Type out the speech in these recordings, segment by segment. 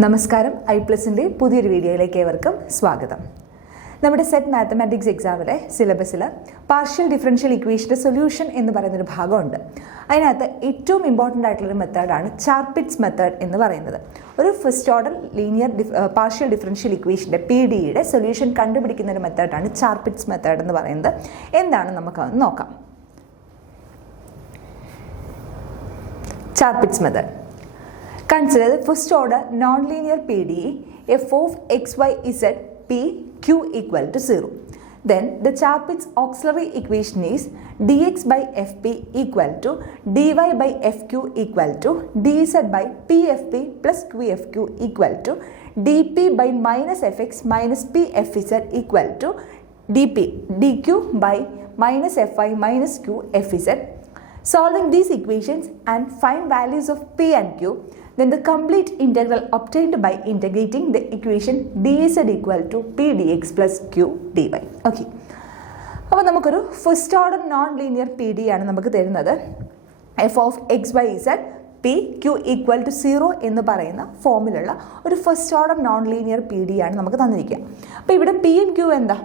നമസ്കാരം. ഐ+ന്റെ പുതിയൊരു വീഡിയോയിലേക്ക് ഏവർക്കും സ്വാഗതം. നമ്മുടെ സെറ്റ് മാത്തമാറ്റിക്സ് എക്സാമിലെ സിലബസിൽ പാർഷ്യൽ ഡിഫറൻഷ്യൽ ഇക്വേഷൻ്റെ സൊല്യൂഷൻ എന്ന് പറയുന്നൊരു ഭാഗമുണ്ട്. അതിനകത്ത് ഏറ്റവും ഇമ്പോർട്ടൻ്റ് ആയിട്ടുള്ളൊരു മെത്തേഡാണ് ചാർപിറ്റ്സ് മെത്തേഡ് എന്ന് പറയുന്നത്. ഒരു first order linear partial differential ഇക്വേഷൻ്റെ PDEയുടെ സൊല്യൂഷൻ കണ്ടുപിടിക്കുന്ന ഒരു മെത്തേഡാണ് ചാർപിറ്റ്സ് മെത്തേഡ് എന്ന് പറയുന്നത്. എന്താണ് നമുക്കത് നോക്കാം. Charpit's method. Consider the first order non-linear PDE f of x, y, z, p, q equal to 0. Then the Charpit's auxiliary equation is dx by fp equal to dy by fq equal to dz by pfp plus qfq equal to dp by minus fx minus pfz equal to dp dq by minus fi minus qfz. Solving these equations and find values of p and q, then the complete integral obtained by integrating the equation dz equal to p dx plus q dy. Okay. അപ്പോൾ നമുക്കൊരു first order non linear PDE ആണ് നമുക്ക് തരുന്നത്. f of x, y, z, p, q equal to 0 എന്ന് പറയുന്ന ഫോമിലുള്ള ഒരു first order non linear PDE ആണ് നമുക്ക് തന്നിരിക്കുക. അപ്പോൾ ഇവിടെ p യും q എന്താ?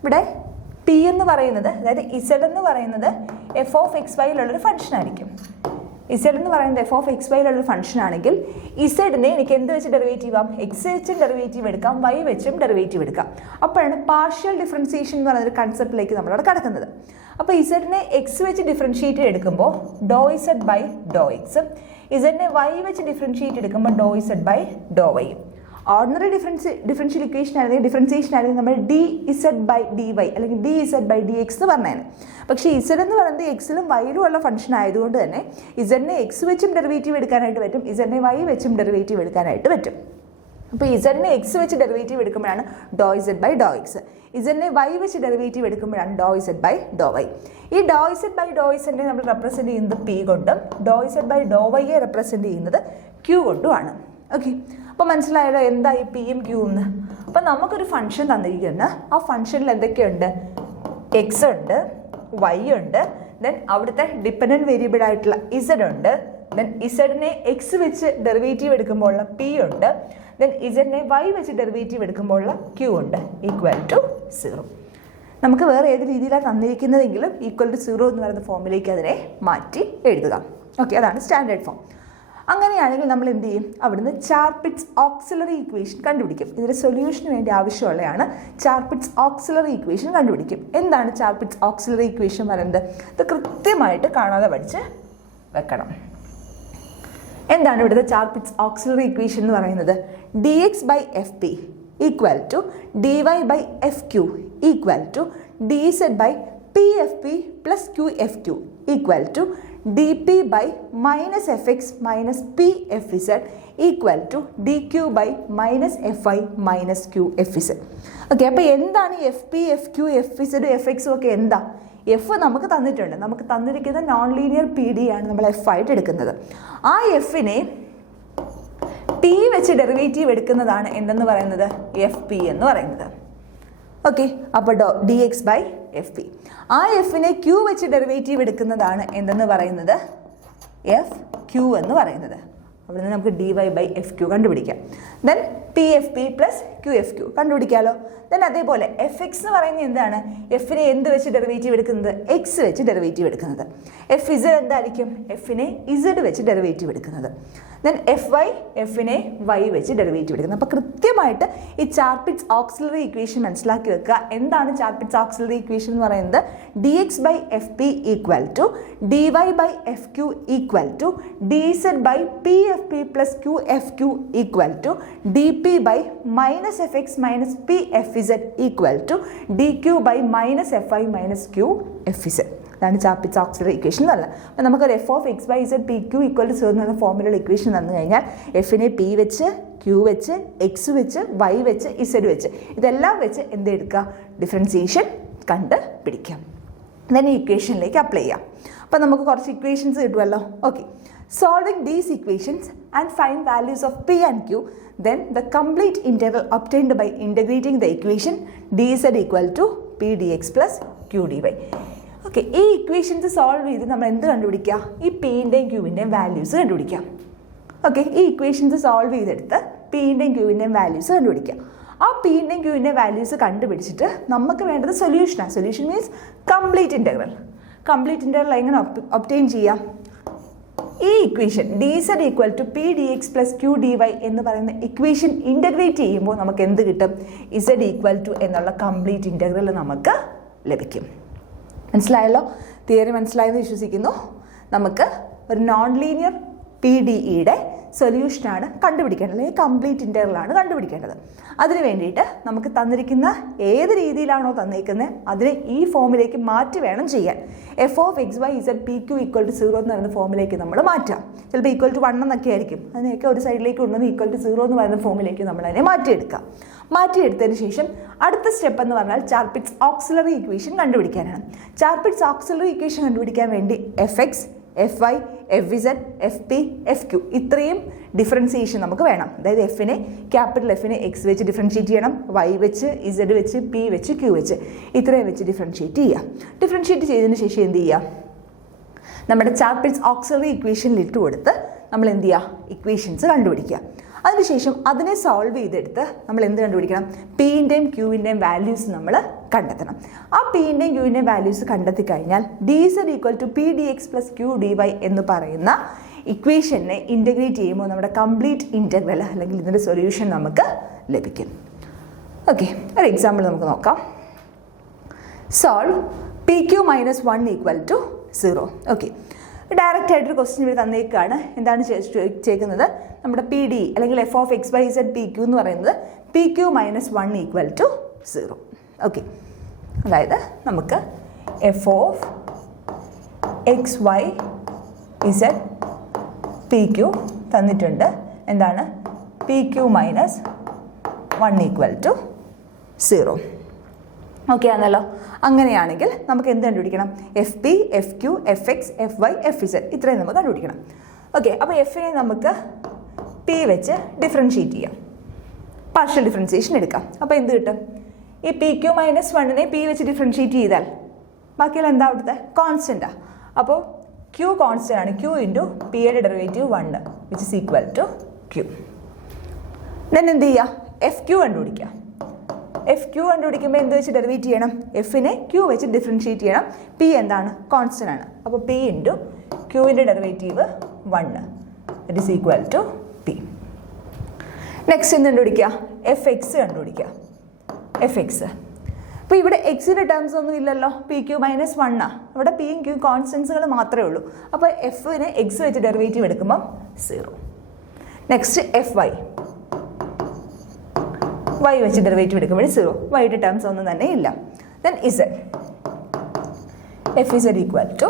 ഇവിടെ p എന്ന് പറയുന്നത്, അതായത് z എന്ന് പറയുന്നത് f of x, y യിലുള്ളൊരു ഫംഗ്ഷൻ ആയിരിക്കും. z എന്ന് പറയുന്നത് f of x, y യിലുള്ളൊരു ഫംഗ്ഷൻ ആണെങ്കിൽ ഇസഡിനെ എനിക്ക് എന്ത് വെച്ച് ഡെറിവേറ്റീവ് ആവും? x വെച്ചും ഡെറിവേറ്റീവ് എടുക്കാം, y വെച്ചും ഡെറിവേറ്റീവ് എടുക്കാം. അപ്പോഴാണ് പാർഷ്യൽ ഡിഫറൻസിയേഷൻ എന്ന് പറയുന്നൊരു കൺസെപ്റ്റിലേക്ക് നമ്മളവിടെ കടക്കുന്നത്. അപ്പോൾ ഇസഡിനെ x വെച്ച് ഡിഫറൻഷിയേറ്റ് എടുക്കുമ്പോൾ ഡോ ഇസഡ് ബൈ ഡോ എക്സ്, ഇസഡിനെ y വെച്ച് ഡിഫറൻഷിയേറ്റ് എടുക്കുമ്പോൾ ഡോ ഇസഡ് ബൈ ഡോ വൈ. ഓർഡിനറി ഡിഫറൻഷ്യൽ ഇക്വേഷൻ ആണെങ്കിൽ ഡിഫറൻസിയേഷൻ ആണെങ്കിൽ നമ്മൾ dz ബൈ dy അല്ലെങ്കിൽ dz ബൈ dx എന്ന് പറഞ്ഞാൽ. പക്ഷേ z എന്ന് പറയുന്നത് എക്സിലും വൈയിലും ഉള്ള ഫംഗ്ഷൻ ആയതുകൊണ്ട് തന്നെ ഇസഡിനെ x വെച്ചും ഡെറിവേറ്റീവ് എടുക്കാനായിട്ട് പറ്റും, ഇസഡിനെ y വെച്ചും ഡെറിവേറ്റീവ് എടുക്കാനായിട്ട് പറ്റും. അപ്പോൾ ഇസഡിനെ x വെച്ച് ഡെറിവേറ്റീവ് എടുക്കുമ്പോഴാണ് ഡോ ഇസഡ് ബൈ ഡോ എക്സ്, ഇസഡിനെ y വെച്ച് ഡെറിവേറ്റീവ് എടുക്കുമ്പോഴാണ് ഡോ ഇസഡ് ബൈ ഡോ വൈ. ഈ ഡോ ഇസഡ് ബൈ ഡോ ഇസഡിനെ നമ്മൾ റെപ്രസെൻറ്റ് ചെയ്യുന്നത് p കൊണ്ടും ഡോ ഇസഡ് ബൈ ഡോ വൈയെ റെപ്രസെൻറ്റ് ചെയ്യുന്നത് q കൊണ്ടുമാണ്. ഓക്കെ, അപ്പോൾ മനസ്സിലായല്ലോ എന്താ ഈ p യും q എന്ന്. അപ്പോൾ നമുക്കൊരു ഫംഗ്ഷൻ തന്നിരിക്കുന്നു. ആ ഫംഗ്ഷനിൽ എന്തൊക്കെയുണ്ട്? x ഉണ്ട്, y ഉണ്ട്, ദെൻ അവിടുത്തെ ഡിപ്പെൻഡൻറ്റ് വേരിയബിൾ ആയിട്ടുള്ള z ഉണ്ട്, ദെൻ ഇസഡിനെ x വെച്ച് ഡെറിവേറ്റീവ് എടുക്കുമ്പോൾ ഉള്ള p ഉണ്ട്, ദെൻ ഇസഡിനെ y വെച്ച് ഡെറിവേറ്റീവ് എടുക്കുമ്പോൾ ഉള്ള q ഉണ്ട്, ഈക്വൽ ടു 0. നമുക്ക് വേറെ ഏത് രീതിയിലാണ് തന്നിരിക്കുന്നതെങ്കിലും ഈക്വൽ ടു 0 എന്ന് പറയുന്ന ഫോമിലേക്ക് അതിനെ മാറ്റി എഴുതുക. ഓക്കെ, അതാണ് സ്റ്റാൻഡേർഡ് ഫോം. അങ്ങനെയാണെങ്കിൽ നമ്മൾ എന്ത് ചെയ്യും? അവിടുന്ന് ചാർപിറ്റ്സ് ഓക്സിലറി ഇക്വേഷൻ കണ്ടുപിടിക്കും. ഇതിൻ്റെ സൊല്യൂഷന് വേണ്ടി ആവശ്യമുള്ളതാണ് ചാർപിറ്റ്സ് ഓക്സിലറി ഇക്വേഷൻ കണ്ടുപിടിക്കും. എന്താണ് ചാർപിറ്റ്സ് ഓക്സിലറി ഇക്വേഷൻ പറയുന്നത്? ഇത് കൃത്യമായിട്ട് കാണാതെ പഠിച്ച് വെക്കണം. എന്താണ് ഇവിടുത്തെ ചാർപിറ്റ്സ് ഓക്സിലറി ഇക്വേഷൻ എന്ന് പറയുന്നത്? dx by fp equal to dy by fq equal to dz by pfp plus qfq equal to dp by minus fx minus pfz equal to dq by minus fi minus qfz. Okay, അപ്പോൾ എന്താണ് ഈ fp, fq, fz, fx ഒക്കെ എന്താ? F നമുക്ക് തന്നിട്ടുണ്ട്. നമുക്ക് തന്നിരിക്കുന്ന non linear PDE ആണ് നമ്മൾ f ആയിട്ട് എടുക്കുന്നത്. ആ എഫിനെ p വെച്ച് ഡെറിവേറ്റീവ് എടുക്കുന്നതാണ് എന്തെന്ന് പറയുന്നത്? fp എന്ന് പറയുന്നത്. ഓക്കെ, അപ്പോൾ dx ബൈ fp. ആ എഫിനെ q വെച്ച് ഡെറിവേറ്റീവ് എടുക്കുന്നതാണ് എന്തെന്ന് പറയുന്നത്? fq എന്ന് പറയുന്നത്. അവിടെ നിന്ന് നമുക്ക് dy ബൈ fq കണ്ടുപിടിക്കാം. ദെൻ pfp പ്ലസ് qfq കണ്ടുപിടിക്കാമല്ലോ. ദെൻ അതേപോലെ fx എന്ന് പറയുന്നത് എന്താണ്? എഫിനെ എന്ത് വെച്ച് ഡെറിവേറ്റീവ് എടുക്കുന്നത്? x വെച്ച് ഡെറിവേറ്റീവ് എടുക്കുന്നത്. fz എന്തായിരിക്കും? എഫിനെ z വെച്ച് ഡെറിവേറ്റീവ് എടുക്കുന്നത്. ദെൻ fy എഫിനെ y വെച്ച് ഡെറിവേറ്റീവ് എടുക്കുന്നത്. അപ്പോൾ കൃത്യമായിട്ട് ഈ ചാർപിറ്റ്സ് ഓക്സിലറി ഇക്വേഷൻ മനസ്സിലാക്കി വെക്കുക. എന്താണ് ചാർപിറ്റ്സ് ഓക്സിലറി ഇക്വേഷൻ എന്ന് പറയുന്നത്? dx by fp equal to dy by fq equal to dz by pfp plus qfq equal to dp by minus fx minus pfz equal to dq by minus fi minus qfz. അതാണ് Charpit's auxiliary equation എന്നല്ല. അപ്പോൾ നമുക്കൊരു f of x by z pq equal to 0 എന്ന ഫോമിലുള്ള equation തന്നു കഴിഞ്ഞാൽ എഫിനെ p വെച്ച് q വെച്ച് x വെച്ച് y വെച്ച് z വെച്ച് ഇതെല്ലാം വെച്ച് എന്തെടുക്കുക? ഡിഫറൻസിയേഷൻ കണ്ട് പിടിക്കാം. then ഈ ഇക്വേഷനിലേക്ക് അപ്ലൈ ചെയ്യാം. അപ്പോൾ നമുക്ക് കുറച്ച് ഇക്വേഷൻസ് കിട്ടുമല്ലോ. Okay, solving these equations and find values of p and q, then the complete integral obtained by integrating the equation dz equal to p dx plus q dy. Okay, ഈ equations solve ചെയ്ത് നമ്മൾ എന്ത് കണ്ടുപിടിക്കുക? ഈ പിൻ്റെയും ക്യൂവിൻ്റെയും values കണ്ടുപിടിക്കാം. Okay, ഈ equations solve ചെയ്തെടുത്ത് പിൻ്റെയും ക്യൂവിൻ്റെയും values കണ്ടുപിടിക്കുക. ആ പിൻ്റെയും ക്യൂവിൻ്റെയും വാല്യൂസ് കണ്ടുപിടിച്ചിട്ട് നമുക്ക് വേണ്ടത് സൊല്യൂഷനാണ്. Solution means complete integral. Complete integral എങ്ങനെ ഒബ്റ്റെയിൻ ചെയ്യാം? ഈ equation dz equal to P D X plus Q D Y എന്ന് പറയുന്ന ഇക്വേഷൻ ഇൻ്റഗ്രേറ്റ് ചെയ്യുമ്പോൾ നമുക്ക് എന്ത് കിട്ടും? z ഈക്വൽ ടു എന്നുള്ള കംപ്ലീറ്റ് ഇൻ്റഗ്രൽ നമുക്ക് ലഭിക്കും. മനസ്സിലായല്ലോ? തിയറി മനസ്സിലായെന്ന് വിശ്വസിക്കുന്നു. നമുക്ക് ഒരു നോൺ ലീനിയർ പി ഡി ഇയുടെ സൊല്യൂഷനാണ് കണ്ടുപിടിക്കേണ്ടത്, അല്ലെങ്കിൽ കംപ്ലീറ്റ് ഇൻ്റഗ്രലാണ് കണ്ടുപിടിക്കേണ്ടത്. അതിന് വേണ്ടിയിട്ട് നമുക്ക് തന്നിരിക്കുന്ന ഏത് രീതിയിലാണോ തന്നിരിക്കുന്നത് അതിനെ ഈ ഫോമിലേക്ക് മാറ്റി വേണം ചെയ്യാൻ. F of X Y Z P Q equal to 0 എന്ന് പറയുന്ന ഫോമിലേക്ക് നമ്മൾ മാറ്റാം. ചിലപ്പോൾ ഈക്വൽ ടു 1 എന്നൊക്കെ ആയിരിക്കും. അതിനെയൊക്കെ ഒരു സൈഡിലേക്ക് കൊണ്ടുവന്ന് ഈക്വൽ ടു 0 എന്ന് പറയുന്ന ഫോമിലേക്ക് നമ്മൾ അതിനെ മാറ്റിയെടുക്കാം. മാറ്റിയെടുത്തതിന് ശേഷം അടുത്ത സ്റ്റെപ്പ് എന്ന് പറഞ്ഞാൽ ചാർപിറ്റ്സ് ഓക്സിലറി ഇക്വേഷൻ കണ്ടുപിടിക്കാനാണ്. ചാർപിറ്റ്സ് ഓക്സിലറി ഇക്വേഷൻ കണ്ടുപിടിക്കാൻ വേണ്ടി f X, f y, f Z, f P, F q ഇത്രയും ഡിഫറൻസിയേഷൻ നമുക്ക് വേണം. അതായത് എഫിനെ, ക്യാപിറ്റൽ എഫിനെ എക്സ് വെച്ച് ഡിഫറൻഷിയേറ്റ് ചെയ്യണം, വൈ വെച്ച്, ഇസഡ് വെച്ച്, പി വെച്ച്, ക്യൂ വെച്ച് ഇത്രയും വെച്ച് ഡിഫറൻഷിയേറ്റ് ചെയ്യുക. ഡിഫറൻഷിയേറ്റ് ചെയ്തതിന് ശേഷം എന്ത് ചെയ്യുക? നമ്മുടെ ചാർപിറ്റ്സ് ഓക്സിലറി ഇക്വേഷനിൽ ഇട്ട് കൊടുത്ത് നമ്മൾ എന്ത് ചെയ്യുക? ഇക്വേഷൻസ് കണ്ടുപിടിക്കുക. അതിനുശേഷം അതിനെ സോൾവ് ചെയ്തെടുത്ത് നമ്മൾ എന്ത് കണ്ടുപിടിക്കണം? പിൻ്റെയും ക്യൂവിൻ്റെയും വാല്യൂസ് നമ്മൾ കണ്ടെത്തണം. ആ പിൻ്റെയും ക്യൂവിൻ്റെയും വാല്യൂസ് കണ്ടെത്തി കഴിഞ്ഞാൽ dz equal to P D X plus Q D Y എന്ന് പറയുന്ന ഇക്വേഷനെ ഇൻ്റഗ്രേറ്റ് ചെയ്യുമ്പോൾ നമ്മുടെ കംപ്ലീറ്റ് ഇൻ്റഗ്രൽ അല്ലെങ്കിൽ ഇതിൻ്റെ സൊല്യൂഷൻ നമുക്ക് ലഭിക്കും. ഓക്കെ, ഒരു എക്സാമ്പിൾ നമുക്ക് നോക്കാം. Solve p Q minus 1 equal to 0. Okay, direct ആയിട്ടൊരു ക്വസ്റ്റ്യൻ ഇവിടെ തന്നേക്കാണ്. എന്താണ് ചോദിച്ചേക്കുന്നത്? നമ്മുടെ പി ഡി അല്ലെങ്കിൽ f of X Y Z P q എന്ന് പറയുന്നത് p Q minus 1 equal to 0. Okay, അതായത് നമുക്ക് f of X Y Z P q തന്നിട്ടുണ്ട്. എന്താണ്? P Q minus 1 equal to 0. Okay ആണല്ലോ? അങ്ങനെയാണെങ്കിൽ നമുക്ക് എന്ത് കണ്ടുപിടിക്കണം? F P, F Q, F X, f y, f z ഇത്രയും നമുക്ക് കണ്ടുപിടിക്കണം. ഓക്കെ, അപ്പോൾ എഫിനെ നമുക്ക് പി വെച്ച് ഡിഫറൻഷിയേറ്റ് ചെയ്യാം, പാർഷ്യൽ ഡിഫറൻസിയേഷൻ എടുക്കാം. അപ്പോൾ എന്ത് കിട്ടും? ഈ പി ക്യൂ മൈനസ് 1നെ പി വെച്ച് ഡിഫറൻഷിയേറ്റ് ചെയ്താൽ ബാക്കിയുള്ള എന്താ അവിടുത്തെ? കോൺസ്റ്റൻ്റാണ്. അപ്പോൾ ക്യൂ കോൺസ്റ്റൻ്റ് ആണ്. ക്യൂ ഇൻറ്റു പിയുടെ derivative 1 which is equal to q. Then എന്ത് ചെയ്യുക? എഫ് ക്യൂ കണ്ടുപിടിക്കുക. എഫ് ക്യൂ കണ്ടുപിടിക്കുമ്പോൾ എന്ത് വെച്ച് ഡെറിവേറ്റ് ചെയ്യണം? എഫിനെ ക്യൂ വെച്ച് ഡിഫറൻഷിയേറ്റ് ചെയ്യണം. പി എന്താണ്? കോൺസ്റ്റൻ്റ് ആണ്. അപ്പോൾ പി ഇൻറ്റു ക്യൂവിൻ്റെ derivative 1 it is equal to P. Next എന്ത് കണ്ടുപിടിക്കുക? എഫ് എക്സ് കണ്ടുപിടിക്കുക. എഫ് എക്സ്, അപ്പോൾ ഇവിടെ എക്സിൻ്റെ ടേംസ് ഒന്നും ഇല്ലല്ലോ. പി ക്യൂ മൈനസ് 1 ഇവിടെ പിയും ക്യൂ കോൺസ്റ്റൻസുകൾ മാത്രമേ ഉള്ളൂ. അപ്പോൾ എഫിനെ എക്സ് വെച്ച് ഡെറിവേറ്റീവ് എടുക്കുമ്പം 0. നെക്സ്റ്റ് എഫ് വൈ, വൈ വെച്ച് ഡെറിവേറ്റീവ് എടുക്കുമ്പോൾ 0. വൈയുടെ ടേംസ് ഒന്നും തന്നെ ഇല്ല. Then Z, F Z equal to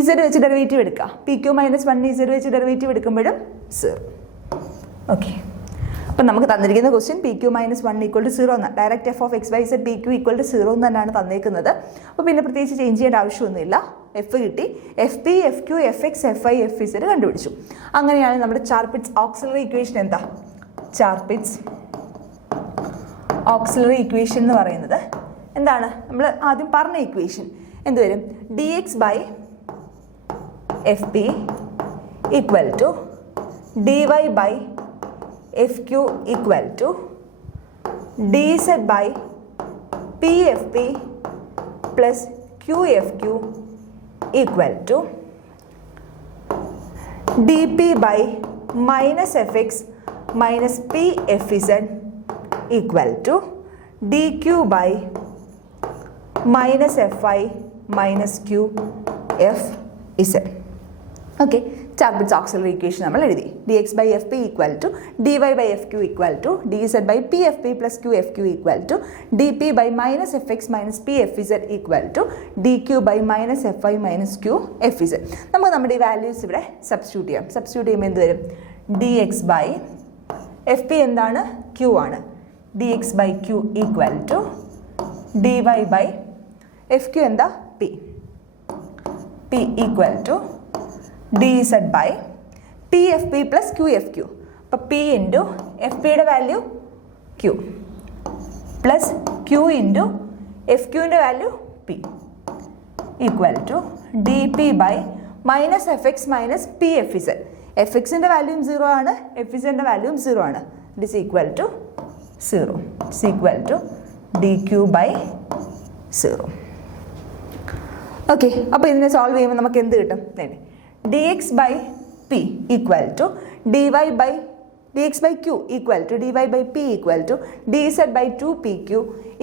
Z വെച്ച് ഡെറിവേറ്റീവ് എടുക്കുക. പി ക്യൂ മൈനസ് 1 ഇസഡ് വെച്ച് ഡെറിവേറ്റീവ് എടുക്കുമ്പോഴും 0. ഓക്കെ, അപ്പം നമുക്ക് തന്നിരിക്കുന്ന question P Q minus 1 equal to 0 എന്നാണ്. Direct F of X Y Z P Q equal to 0 എന്ന് തന്നെയാണ് തന്നേക്കുന്നത്. അപ്പോൾ പിന്നെ പ്രത്യേകിച്ച് ചേഞ്ച് ചെയ്യേണ്ട ആവശ്യമൊന്നുമില്ല. എഫ് കിട്ടി. F P, F Q, F X, F I, F z കണ്ടുപിടിച്ചു. അങ്ങനെയാണ് നമ്മുടെ ചാർപിറ്റ്സ് ഓക്സിലറി ഇക്വേഷൻ എന്താ? ചാർപിറ്റ്സ് ഓക്സിലറി ഇക്വേഷൻ എന്ന് പറയുന്നത് എന്താണ്? നമ്മൾ ആദ്യം പറഞ്ഞ ഇക്വേഷൻ എന്ത് വരും? D X by F P equal to D Y by F Q equal to D Z by P F P plus Q F Q equal to D P by minus F X minus P F z equal to dq by minus fi minus q f z. Okay, Charpit's auxiliary equation നമ്മൾ എഴുതി. D X by F P equal to D Y by F Q equal to D Z by P F P plus Q F Q equal to D P by minus F X minus P F Z equal to D Q by minus F I minus Q F Z. നമുക്ക് നമ്മുടെ ഈ values ഇവിടെ substitute ചെയ്യാം. Substitute ചെയ്യുമ്പോൾ എന്ത് വരും? D X by F p എന്താണ്? Q ആണ്. dx by q equal to dy by fq എന്താ? p. p equal to dz by pfp plus qfq. അപ്പോൾ p ഇൻറ്റു എഫ് പിയുടെ value q plus q into F ക്യൂവിൻ്റെ value p equal to D P by minus F X minus P F Z. F എക്സിൻ്റെ വാല്യൂം 0 ആണ്, F ഇസഡിൻ്റെ വാല്യൂം 0 ആണ്. It is equal to 0. It's equal to D Q by 0. Okay, അപ്പോൾ ഇതിനെ solve ചെയ്യുമ്പോൾ നമുക്ക് എന്ത് കിട്ടും? D X by P equal to D Y by dx by q equal to dy by p equal to dz by 2pq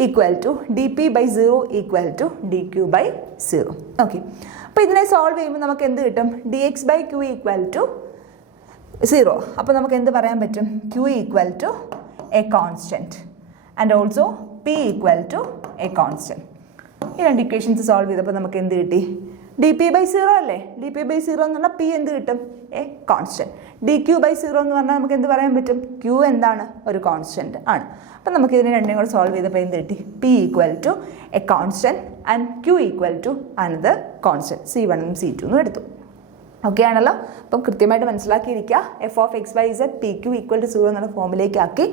equal to dp by 0 equal to dq by 0. Okay, അപ്പോൾ ഇതിനെ solve ചെയ്യുമ്പോൾ നമുക്ക് എന്ത് കിട്ടും? dx by q equal to 0. അപ്പോൾ നമുക്ക് എന്ത് പറയാൻ പറ്റും? q equal to a constant and also p equal to a constant. ഈ രണ്ട് ഇക്വേഷൻസ് സോൾവ് ചെയ്തപ്പോൾ നമുക്ക് എന്ത് കിട്ടി? ഡി പി ബൈ 0 അല്ലേ? ഡി പി ബൈ 0 എന്ന് പറഞ്ഞാൽ പി എന്ത് കിട്ടും? A constant. D Q by 0 എന്ന് പറഞ്ഞാൽ നമുക്ക് എന്ത് പറയാൻ പറ്റും? ക്യൂ എന്താണ്? ഒരു കോൺസ്റ്റൻറ്റ് ആണ്. അപ്പം നമുക്ക് ഇതിനെ രണ്ടും കൂടെ സോൾവ് ചെയ്തപ്പോൾ എന്ത് കിട്ടി? P equal to a constant and Q equal to another constant C1 C2 എന്നും എടുത്തു. ഓക്കെ ആണല്ലോ? അപ്പം കൃത്യമായിട്ട് മനസ്സിലാക്കിയിരിക്കുക. F of X Y Z P Q equal to 0 എന്നുള്ള ഫോമിലേക്ക് ആക്കി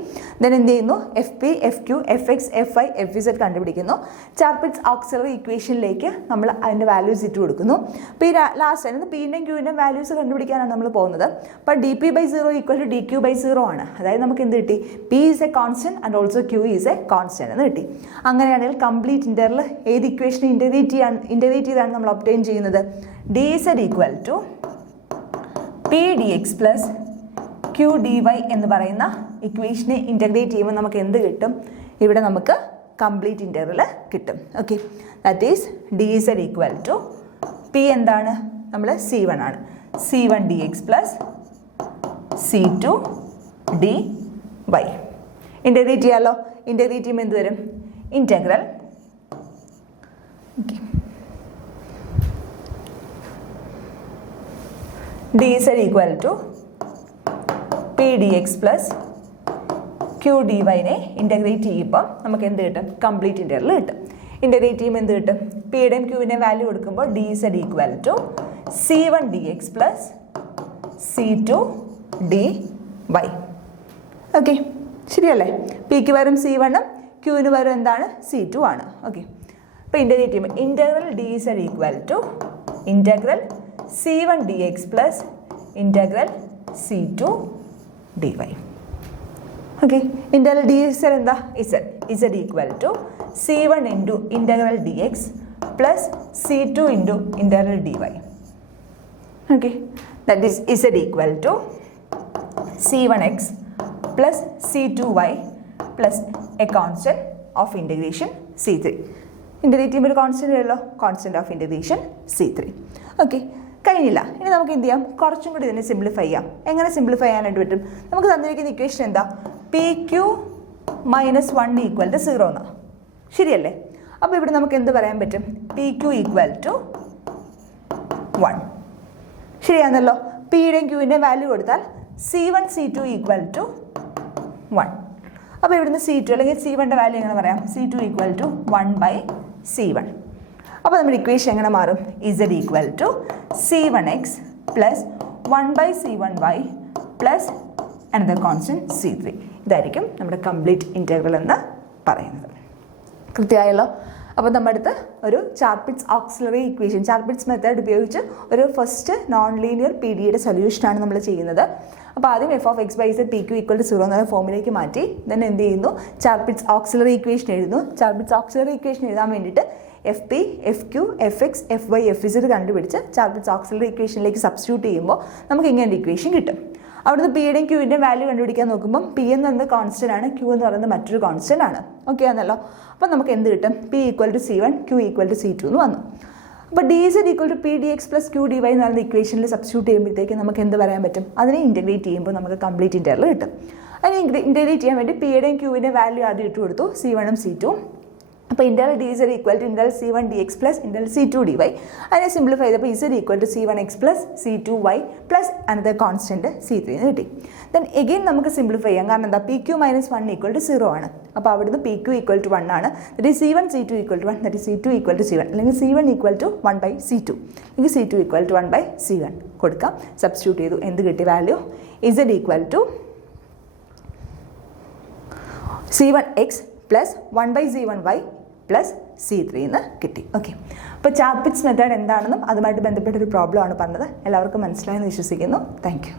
ദെൻ എന്ത് ചെയ്യുന്നു? F P F Q F X F I F Z കണ്ടുപിടിക്കുന്നു. ചാർപിറ്റ്സ് ഓക്സിലറി ഇക്വേഷനിലേക്ക് നമ്മൾ അതിൻ്റെ വാല്യൂസ് ഇട്ട് കൊടുക്കുന്നു. അപ്പോൾ ഈ ലാസ്റ്റ് ആയിരുന്നു പിൻ്റെയും ക്യൂവിൻ്റെയും വാല്യൂസ് കണ്ടുപിടിക്കാനാണ് നമ്മൾ പോകുന്നത്. അപ്പോൾ d P by 0 equal to D Q by 0 ആണ്. അതായത് നമുക്ക് എന്ത് കിട്ടി? P is a constant and also q is a constant എന്ന് കിട്ടി. അങ്ങനെയാണെങ്കിൽ കംപ്ലീറ്റ് ഇൻ്റർവൽ ഏത് ഇക്വേഷനെ ഇൻ്റഗ്രേറ്റ് ചെയ്താണ് നമ്മൾ ഒബ്റ്റെയിൻ ചെയ്യുന്നത്? D z equal to P D X plus Q D Y എന്ന് പറയുന്ന ഇക്വേഷനെ ഇൻ്റഗ്രേറ്റ് ചെയ്യുമ്പോൾ നമുക്ക് എന്ത് കിട്ടും? ഇവിടെ നമുക്ക് കംപ്ലീറ്റ് ഇൻ്റർവൽ കിട്ടും. Okay, that is d z equal to p എന്താണ്? നമ്മൾ C1 ആണ്. C1 d X plus C2 d y. Integrate ചെയ്യാമല്ലോ. ഇൻ്റഗ്രേറ്റ് ചെയ്യുമ്പോൾ എന്ത് വരും? Integral dz equal to p dx plus q dy നെ ഇൻ്റഗ്രേറ്റ് ചെയ്യുമ്പോൾ നമുക്ക് എന്ത് കിട്ടും? കംപ്ലീറ്റ് ഇൻ്റർവൽ കിട്ടും. ഇൻ്റഗ്രേറ്റ് ചെയ്യുമ്പോൾ എന്ത് കിട്ടും? പിയുടെയും ക്യൂവിൻ്റെയും വാല്യൂ കൊടുക്കുമ്പോൾ dz equal to C1 dx plus C2 dy. Okay, ശരിയല്ലേ? പിക്ക് വരും C1 ഉം ക്യൂവിന് വരും എന്താണ്? C2 ആണ്. ഓക്കെ, അപ്പോൾ ഇൻ്റഗ്രേറ്റ് ചെയ്യുമ്പോൾ integral dz equal to integral C1 dx plus integral C2 dy. Okay, integral dz എന്താ? z equal to C1 into integral dx plus C2 into integral dy. Okay, that is z equal to C1x plus C2y plus a constant of integration C3. Integrate ചെയ്യുമ്പോൾ ഒരു constant വരുമല്ലോ, constant of integration C3. Okay, കഴിഞ്ഞില്ല. ഇനി നമുക്ക് എന്ത് ചെയ്യാം? കുറച്ചും കൂടി ഇതിനെ സിംപ്ലിഫൈ ചെയ്യാം. എങ്ങനെ സിംപ്ലിഫൈ ചെയ്യാനായിട്ട് പറ്റും? നമുക്ക് തന്നിരിക്കുന്ന ഇക്വേഷൻ എന്താ? P Q minus 1 equal to 0 എന്നാണ്. ശരിയല്ലേ? അപ്പോൾ ഇവിടെ നമുക്ക് എന്ത് പറയാൻ പറ്റും? P Q equal to 1. ശരിയാണല്ലോ? പിയുടെയും ക്യൂവിൻ്റെയും വാല്യൂ കൊടുത്താൽ C1 C2 ഈക്വൽ ടു 1. അപ്പോൾ ഇവിടുന്ന് C2 അല്ലെങ്കിൽ C1ൻ്റെ വാല്യൂ എങ്ങനെ പറയാം? C2 equal to 1 by C1. അപ്പോൾ നമ്മുടെ ഇക്വേഷൻ എങ്ങനെ മാറും? Z equal to C1x plus 1 by C1y plus another constant C3. ഇതായിരിക്കും നമ്മുടെ കംപ്ലീറ്റ് ഇൻ്റർവൽ എന്ന് പറയുന്നത്. കൃത്യമായല്ലോ? അപ്പോൾ നമ്മുടെ അടുത്ത് ഒരു ചാർപിറ്റ്സ് ഓക്സിലറി ഇക്വേഷൻ, ചാർപിറ്റ്സ് മെത്തേഡ് ഉപയോഗിച്ച് ഒരു ഫസ്റ്റ് നോൺ ലീനിയർ പി ഡിയുടെ സൊല്യൂഷനാണ് നമ്മൾ ചെയ്യുന്നത്. അപ്പോൾ ആദ്യം f of x by z P Q equal to 0 എന്ന ഫോമിലേക്ക് മാറ്റി ദെൻ എന്ത് ചെയ്യുന്നു? ചാർപിറ്റ്സ് ഓക്സിലറി ഇക്വേഷൻ എഴുതുന്നു. ചാർപിറ്റ്സ് ഓക്സിലറി ഇക്വേഷൻ എഴുതാൻ വേണ്ടിയിട്ട് f P F Q F X f y f z കണ്ടുപിടിച്ച് ചാർപിറ്റ്സ് ഓക്സിലറി ഇക്വേഷനിലേക്ക് സബ്സ്റ്റിറ്റ്യൂട്ട് ചെയ്യുമ്പോൾ നമുക്ക് ഇങ്ങനെ ഇക്വേഷൻ കിട്ടും. അവിടുന്ന് പിയുടെയും ക്യൂവിൻ്റെയും വാല്യൂ കണ്ടുപിടിക്കാൻ നോക്കുമ്പോൾ പി എന്ന് പറയുന്നത് കോൺസ്റ്റൻ്റ് ആണ്, ക്യൂ എന്ന് പറയുന്നത് മറ്റൊരു കോൺസ്റ്റൻ്റ് ആണ്. ഓക്കെ ആണല്ലോ? അപ്പോൾ നമുക്ക് എന്ത് കിട്ടും? P equal to C1 q equal to C2 എന്ന് വന്നു. അപ്പോൾ dz equal to P D X plus Q D Y എന്ന് പറയുന്ന ഇക്വേഷനിൽ സബ്സ്റ്റിറ്റ്യൂട്ട് ചെയ്യുമ്പോഴത്തേക്ക് നമുക്ക് എന്ത് പറയാൻ പറ്റും? അതിനെ ഇൻ്റഗ്രേറ്റ് ചെയ്യുമ്പോൾ നമുക്ക് കംപ്ലീറ്റ് ഇൻ്റർവൽ കിട്ടും. അതിനെ ഇൻ്റഗ്രേറ്റ് ചെയ്യാൻ വേണ്ടി പിയുടെയും ക്യൂവിൻ്റെയും വാല്യൂ ആദ്യം ഇട്ട് കൊടുത്തു, C1 C2. അപ്പോൾ interval dz equal to interval C1 dx plus interval C2 dy. അതിനെ സിംപ്ലിഫൈ ചെയ്തപ്പോൾ z equal to C1x plus C2y plus another constant C3 എന്ന് കിട്ടി. ദെൻ എഗെയിൻ നമുക്ക് സിംപ്ലിഫൈ ചെയ്യാം. കാരണം എന്താ? P Q minus 1 equal to 0 ആണ്. അപ്പോൾ അവിടുന്ന് പി ക്യൂ ഈക്വൽ ടു 1 ആണ്. That is C1 C2 equal to 1, that is C2 equal to C1, അല്ലെങ്കിൽ C1 equal to 1 by C2, അല്ലെങ്കിൽ C2 equal to 1 by C1 കൊടുക്കാം. Substitute ചെയ്തു. എന്ത് കിട്ടി value? z equal to C1x plus 1 by C1y plus C3 എന്ന് കിട്ടി. Okay, അപ്പോൾ ചാർപിറ്റ്സ് method എന്താണെന്നും അതുമായിട്ട് ബന്ധപ്പെട്ടൊരു പ്രോബ്ലം ആണ് പറഞ്ഞത്. എല്ലാവർക്കും മനസ്സിലായെന്ന് വിശ്വസിക്കുന്നു. Thank you.